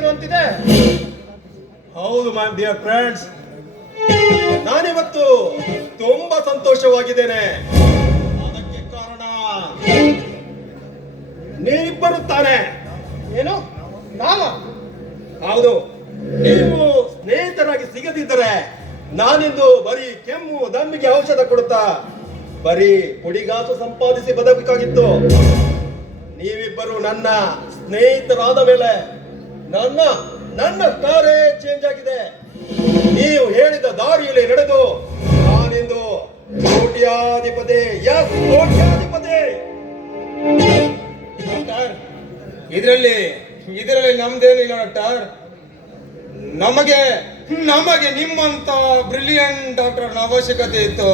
ಆಗಿರುವಂತಿದೆ. ಹೌದು my dear friends, ನಾನಿವತ್ತು ತುಂಬಾ ಸಂತೋಷವಾಗಿದ್ದೇನೆ. ಅದಕ್ಕೆ ಕಾರಣ ನೀವಿಬ್ಬರು ತಾನೆ. ಏನು ನಾಮ? ಹೌದು, ನೀವು ಸ್ನೇಹಿತರಾಗಿ ಸಿಗದಿದ್ದರೆ ನಾನಿಂದು ಬರೀ ಕೆಮ್ಮು ದಮ್ಮಿಗೆ ಔಷಧ ಕೊಡುತ್ತಾ ಬರೀ ಪುಡಿಗಾಸು ಸಂಪಾದಿಸಿ ಬದುಕಬೇಕಾಗಿತ್ತು. ನೀವಿಬ್ಬರು ನನ್ನ ಸ್ನೇಹಿತರಾದ ಮೇಲೆ ನನ್ನ ನನ್ನ ಸ್ಟಾರೇ ಚೇಂಜ್ ಆಗಿದೆ. ನೀವು ಹೇಳಿದ ದಾರಿಯಲ್ಲಿ ನಡೆದು ನಾನಿಂದು ಕೋಟ್ಯಾಧಿಪತಿ. ಎಸ್, ಕೋಟ್ಯಾಧಿಪತಿ. ಡಾಕ್ಟರ್, ಇದರಲ್ಲಿ ನಮ್ದೇನಿಲ್ಲ ಡಾಕ್ಟರ್. ನಮಗೆ ನಿಮ್ಮಂತ ಬ್ರಿಲಿಯಂಟ್ ಡಾಕ್ಟರ್ ಅವಶ್ಯಕತೆ ಇತ್ತು.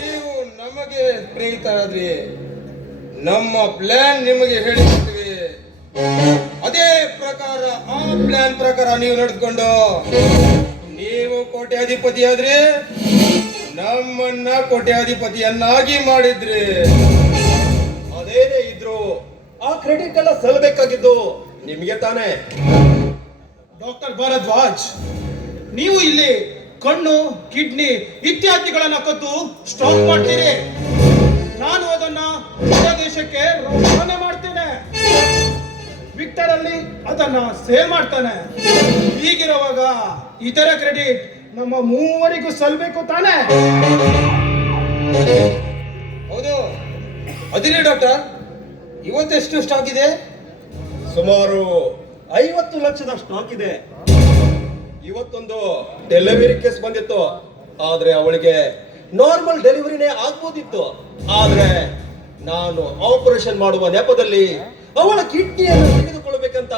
ನೀವು ನಮಗೆ ಪ್ರೇರಿತರಾದ್ರಿ. ನಮ್ಮ ಪ್ಲಾನ್ ನಿಮಗೆ ಹೇಳಿಕೊಡ್ತೀವಿ. ಅದೇ ಪ್ರಕಾರ, ಆ ಪ್ಲಾನ್ ಪ್ರಕಾರ ನೀವು ನಡೆದುಕೊಂಡು ನೀವು ಕೋಟ್ಯಾಧಿಪತಿ ಆದ್ರಿ, ನಮ್ಮನ್ನ ಕೋಟ್ಯಾಧಿಪತಿಯನ್ನಾಗಿ ಮಾಡಿದ್ರಿ. ಅದೇನೇ ಇದ್ರು ಆ ಕ್ರೆಡಿಟ್ ಎಲ್ಲ ಸಲ್ಲಬೇಕಾಗಿದ್ದು ನಿಮಗೆ ತಾನೇ. ಡಾಕ್ಟರ್ ಭಾರದ್ವಾಜ್, ನೀವು ಇಲ್ಲಿ ಕಣ್ಣು, ಕಿಡ್ನಿ ಇತ್ಯಾದಿಗಳನ್ನ ಕದ್ದು ಸ್ಟಾಕ್ ಮಾಡ್ತೀರಿ. ನಾನು ಅದನ್ನ ಹೊರ ದೇಶಕ್ಕೆ ರವಾನೆ ಮಾಡ್ತೇನೆ. ವಿಕ್ಟರ್ ಅಲ್ಲಿ ಅದನ್ನ ಸೇಲ್ ಮಾಡ್ತಾನೆ. ಹೀಗಿರುವಾಗ ಇತರ ಕ್ರೆಡಿಟ್ ನಮ್ಮ ಮೂವರಿಗೂ ಸಲ್ಲಬೇಕು ತಾನೆ. ಹೌದು, ಅದಿರಿ ಡಾಕ್ಟರ್. ಇವತ್ತೆಷ್ಟು ಸ್ಟಾಕ್ ಇದೆ? ಸುಮಾರು 50 ಲಕ್ಷದ ಸ್ಟಾಕ್ ಇದೆ. ಇವತ್ತೊಂದು ಡೆಲಿವರಿ ಕೇಸ್ ಬಂದಿತ್ತು. ಆದ್ರೆ ಅವಳಿಗೆ ನಾರ್ಮಲ್ ಡೆಲಿವರಿನೇ ಆಗ್ಬೋದಿತ್ತು. ಆದ್ರೆ ನಾನು ಆಪರೇಷನ್ ಮಾಡುವ ನೆಪದಲ್ಲಿ ಅವಳ ಕಿಡ್ನಿಯನ್ನು ತೆಗೆದುಕೊಳ್ಳಬೇಕಂತ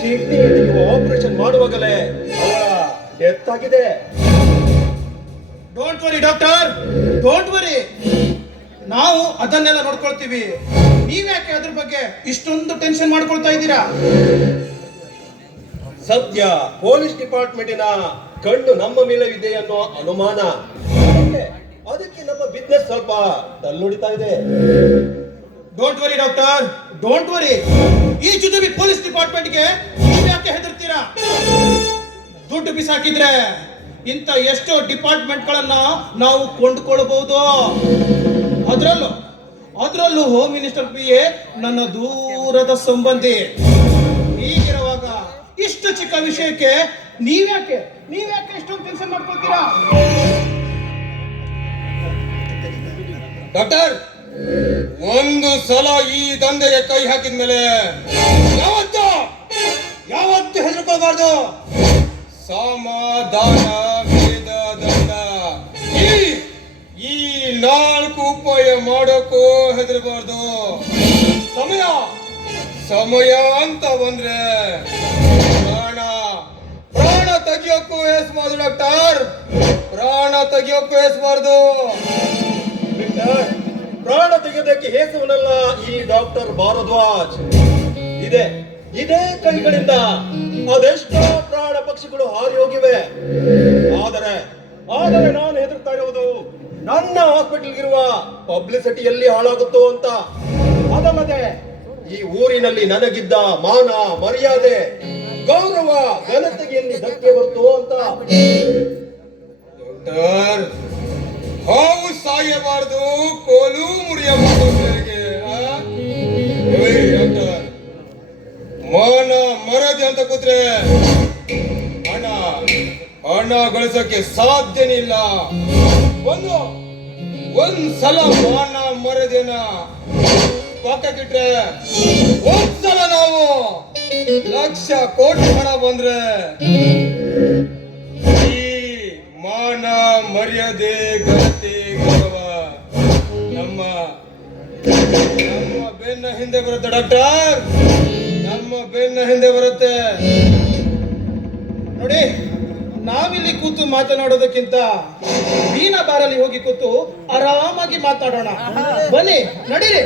ಕಿಡ್ನಿ ಆಪರೇಷನ್ ಮಾಡುವಾಗಲೇ ಅವಳ ಡೆತ್ ಆಗಿದೆ. Don't worry doctor, don't worry. ನಾವು ಅದನ್ನೆಲ್ಲ ನೋಡ್ಕೊಳ್ತೀವಿ. ನೀವ್ಯಾಕೆ ಅದ್ರ ಬಗ್ಗೆ ಇಷ್ಟೊಂದು ಟೆನ್ಷನ್ ಮಾಡ್ಕೊಳ್ತಾ ಇದ್ದೀರಾ? ಸದ್ಯ ಪೊಲೀಸ್ ಡಿಪಾರ್ಟ್ಮೆಂಟಿನ ಕಣ್ಣು ನಮ್ಮ ಮೇಲೆ ಇದೆ ಅನ್ನೋ ಅನುಮಾನ. ಅದಕ್ಕೆ ನಮ್ಮ ಬಿಸ್ನೆಸ್ ಸ್ವಲ್ಪ ತಲ್ಲುಡಿತಾ ಇದೆ. Don't worry doctor, don't worry. ಈ ಜುಜುಬಿ ಪೊಲೀಸ್ ಡಿಪಾರ್ಟ್ಮೆಂಟ್ಗೆ ನೀವ್ಯಾಕೆ ಹೆದರ್ತೀರಾ? ದುಡ್ಡು ಬಿಸಾಕಿದ್ರೆ ಇಂಥ ಎಷ್ಟೋ ಡಿಪಾರ್ಟ್ಮೆಂಟ್ಗಳನ್ನ ನಾವು ಕೊಂಡುಕೊಳ್ಳಬಹುದು. ಅದರಲ್ಲೂ ಹೋಮ್ ಮಿನಿಸ್ಟರ್ PA ನನ್ನ ದೂರದ ಸಂಬಂಧಿ. ಹೀಗಿರುವಾಗ ಇಷ್ಟು ಚಿಕ್ಕ ವಿಷಯಕ್ಕೆ ನೀವ್ಯಾಕೆ ಇಷ್ಟೊಂದು ಟೆನ್ಷನ್ ಮಾಡ್ಕೊಳ್ತೀರಾ? ಡಾಕ್ಟರ್, ಒಂದು ಸಲ ಈ ದಂಧೆಗೆ ಕೈ ಹಾಕಿದ ಮೇಲೆ ಯಾವತ್ತು ಹೆದರ್ಕೋಬಾರ್ದು. ಸಮಾಧಾನ, ವೇದ, ದಂಡ, ಈ 4 ಉಪಾಯ ಮಾಡೋಕ್ಕೂ ಹೆದರಬಾರ್ದು. ಸಮಯ ಅಂತ ಬಂದ್ರೆ ಪ್ರಾಣ ತೆಗಿಯೋಕ್ಕೂ ಎಸ್ಬಾರ್ದು ಡಾಕ್ಟರ್. ಪ್ರಾಣ ತೆಗಿಯೋಕ್ಕೂ ಎಸ್ಬಾರ್ದು. ಪ್ರಾಣ ತೆಗೆಯೋದಕ್ಕೆ ಹೇಸುವನಲ್ಲ ಈ ಡಾಕ್ಟರ್ ಭಾರದ್ವಾಜ್. ಇದೇ ಕೈಗಳಿಂದ ಅದೆಷ್ಟೋ ಪ್ರಾಣ ಪಕ್ಷಿಗಳು ಹಾರಿ ಹೋಗಿವೆ. ಆದರೆ ನಾನು ಹೆದರ್ತಾ ಇರುವುದು ನನ್ನ ಹಾಸ್ಪಿಟಲ್ ಇರುವ ಪಬ್ಲಿಸಿಟಿ ಎಲ್ಲಿ ಹಾಳಾಗುತ್ತೋ ಅಂತ. ಅದಲ್ಲದೆ ಈ ಊರಿನಲ್ಲಿ ನನಗಿದ್ದ ಮಾನ, ಮರ್ಯಾದೆ, ಗೌರವ, ಘನತೆಗೆ ಎಲ್ಲಿ ಧಕ್ಕೆ ಬರ್ತೋ ಅಂತ. ಡಾಕ್ಟರ್, ಹಾವು ಸಾಯಬಾರದು, ಕೋಲು ಮುರಿಯಬಾರದು. ಡಾಕ್ಟರ್, ಮಾನ ಮರದಿ ಅಂತ ಕೂತ್ರೆ ಹಣ ಗಳಿಸೋಕೆ ಸಾಧ್ಯನೇ ಇಲ್ಲ. ಒಂದ್ಸಲ ಮಾನ ಮರದಿನ ಪಕ್ಕಕ್ಕಿಟ್ರೆ ಒಂದ್ಸಲ ನಾವು ಲಕ್ಷ ಕೋಟಿ ಹಣ ಬಂದ್ರೆ ಈ ಮಾನ ಮರ್ಯಾದೆ ಘನತೆ ಗೌರವ ನಮ್ಮ ಬೆನ್ನ ಹಿಂದೆ ಬರುತ್ತೆ ಡಾಕ್ಟರ್. ನಮ್ಮ ಬೆನ್ನ ಹಿಂದೆ ಬರುತ್ತೆ. ನೋಡಿ, ನಾವಿಲ್ಲಿ ಕೂತು ಮಾತನಾಡೋದಕ್ಕಿಂತ ದೀನ ಬಾರಲ್ಲಿ ಹೋಗಿ ಕೂತು ಆರಾಮಾಗಿ ಮಾತಾಡೋಣ. ಬನ್ನಿ, ನಡೀರಿ.